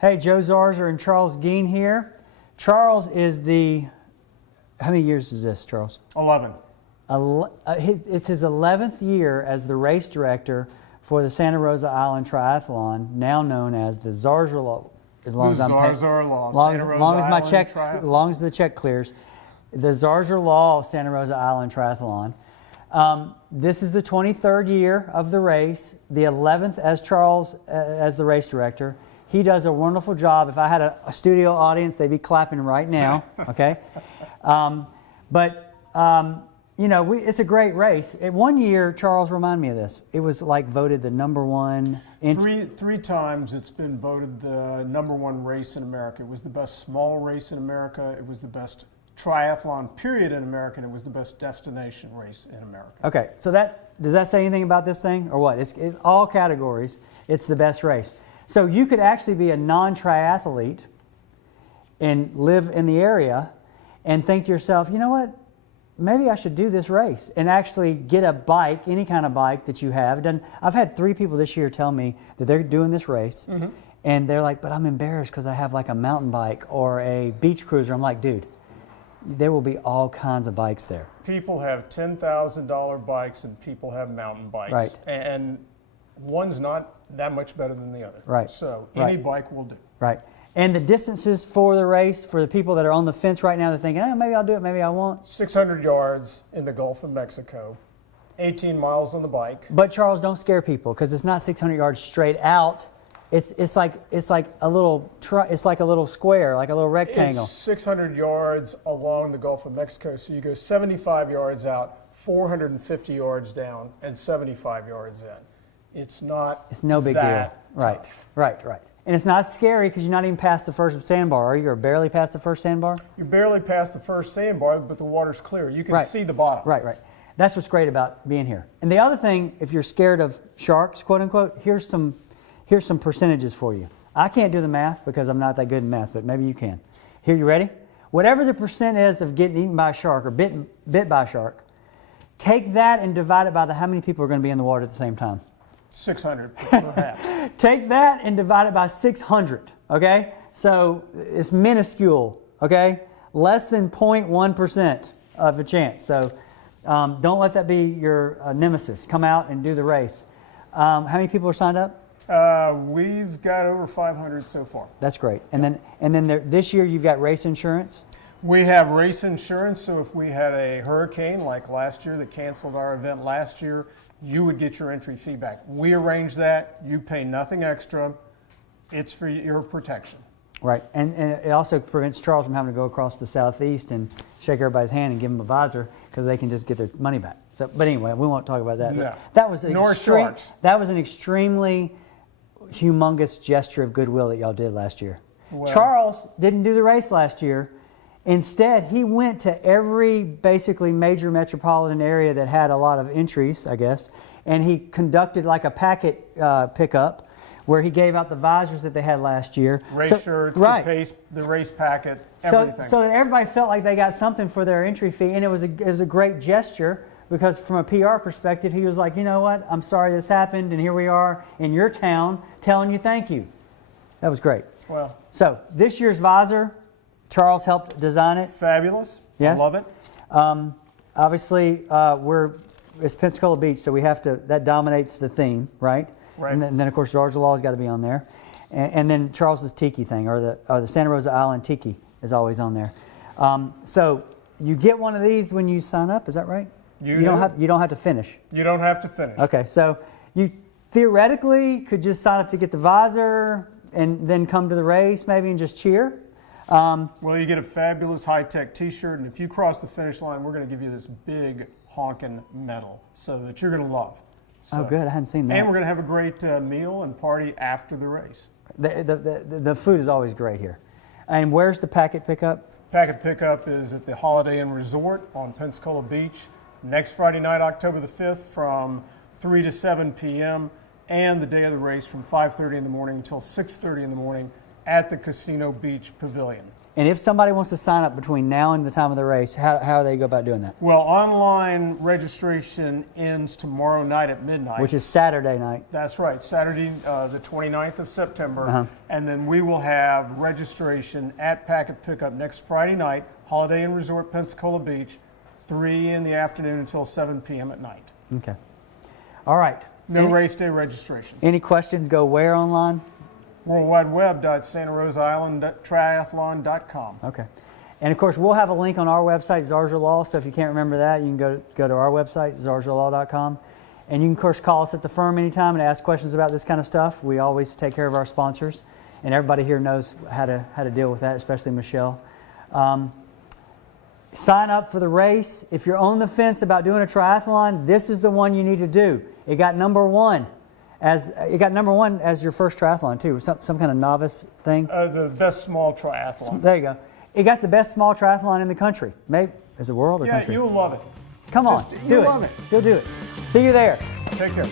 Hey, Joe Zarzaur and Charles Geen here. Charles is how many years is this, Charles? 11. It's his 11th year as the race director for the Santa Rosa Island Triathlon, now known as the Zarzaur Law. As long as the check clears, the Zarzaur Law Santa Rosa Island Triathlon. This is the 23rd year of the race, the 11th as Charles as the race director. He does a wonderful job. If I had a studio audience, they'd be clapping right now. Okay, it's a great race. One year, Charles, remind me of this. It was like voted the #1. Three times it's been voted the #1 race in America. It was the best small race in America. It was the best triathlon period in America, and it was the best destination race in America. Okay, so does that say anything about this thing or what? It's all categories. It's the best race. So you could actually be a non-triathlete and live in the area and think to yourself, you know what? Maybe I should do this race and actually get a bike, any kind of bike that you have. I've had 3 people this year tell me that they're doing this race, and they're like, but I'm embarrassed because I have like a mountain bike or a beach cruiser. I'm like, dude, there will be all kinds of bikes there. People have $10,000 bikes and people have mountain bikes. Right. And one's not that much better than the other. Right. So any bike will do. Right. And the distances for the race, for the people that are on the fence right now, they're thinking, maybe I'll do it, maybe I won't. 600 yards in the Gulf of Mexico, 18 miles on the bike. But Charles, don't scare people because it's not 600 yards straight out. It's like a little square, like a little rectangle. It's 600 yards along the Gulf of Mexico. So you go 75 yards out, 450 yards down, and 75 yards in. It's no big deal. Right. And it's not scary because you're not even past the first sandbar, are you? You're barely past the first sandbar? You're barely past the first sandbar, but the water's clear. You can see the bottom. Right. That's what's great about being here. And the other thing, if you're scared of sharks, quote unquote, here's some percentages for you. I can't do the math because I'm not that good in math, but maybe you can. Here, you ready? Whatever the percent is of getting eaten by a shark or bit by a shark, take that and divide it by how many people are going to be in the water at the same time. 600, perhaps. Take that and divide it by 600, okay? So it's minuscule, okay? Less than 0.1% of a chance. So don't let that be your nemesis. Come out and do the race. How many people are signed up? We've got over 500 so far. That's great. And then this year you've got race insurance? We have race insurance, so if we had a hurricane like last year that canceled our event last year, you would get your entry fee back. We arrange that. You pay nothing extra. It's for your protection. Right, and it also prevents Charles from having to go across the southeast and shake everybody's hand and give them a visor because they can just get their money back. So, but anyway, we won't talk about that. No. That was That was an extremely humongous gesture of goodwill that y'all did last year. Well, Charles didn't do the race last year. Instead, he went to every basically major metropolitan area that had a lot of entries, I guess, and he conducted like a packet pickup where he gave out the visors that they had last year. Race shirts, the race packet, everything. So everybody felt like they got something for their entry fee, and it was a great gesture because from a PR perspective, he was like, you know what, I'm sorry this happened, and here we are in your town telling you thank you. That was great. Well, so this year's visor, Charles helped design it. Fabulous. Yes. I love it. Obviously, it's Pensacola Beach, so that dominates the theme, right? Right. And then of course, Zarzaur Law's got to be on there. And then Charles's Tiki thing, or the Santa Rosa Island Tiki is always on there. So you get one of these when you sign up, is that right? You don't have to finish. You don't have to finish. Okay, so you theoretically could just sign up to get the visor and then come to the race maybe and just cheer. Well, you get a fabulous high-tech T-shirt, and if you cross the finish line, we're going to give you this big honking medal so that you're going to love. So, oh, good. I hadn't seen that. And we're going to have a great meal and party after the race. The food is always great here. And where's the packet pickup? Packet pickup is at the Holiday Inn Resort on Pensacola Beach next Friday night, October the 5th from 3 to 7 p.m. and the day of the race from 5:30 in the morning until 6:30 in the morning at the Casino Beach Pavilion. And if somebody wants to sign up between now and the time of the race, how do they go about doing that? Well, online registration ends tomorrow night at midnight. Which is Saturday night. That's right, Saturday, the 29th of September. And then we will have registration at Packet Pickup next Friday night, Holiday Inn Resort, Pensacola Beach, 3 in the afternoon until 7 p.m. at night. Okay. All right. No race day registration. Any questions, go where online? worldwideweb.santarosaisland.triathlon.com. Okay. And of course, we'll have a link on our website, Zarzaur Law. So if you can't remember that, you can go to our website, zarzaurlaw.com. And you can, of course, call us at the firm anytime and ask questions about this kind of stuff. We always take care of our sponsors. And everybody here knows how to deal with that, especially Michelle. Sign up for the race. If you're on the fence about doing a triathlon, this is the one you need to do. It got number one as your first triathlon too, some kind of novice thing. The best small triathlon. There you go. It got the best small triathlon in the country. Maybe is it world or country? Yeah, you'll love it. Come on, do you'll it. love it. You'll do it. See you there. Take care.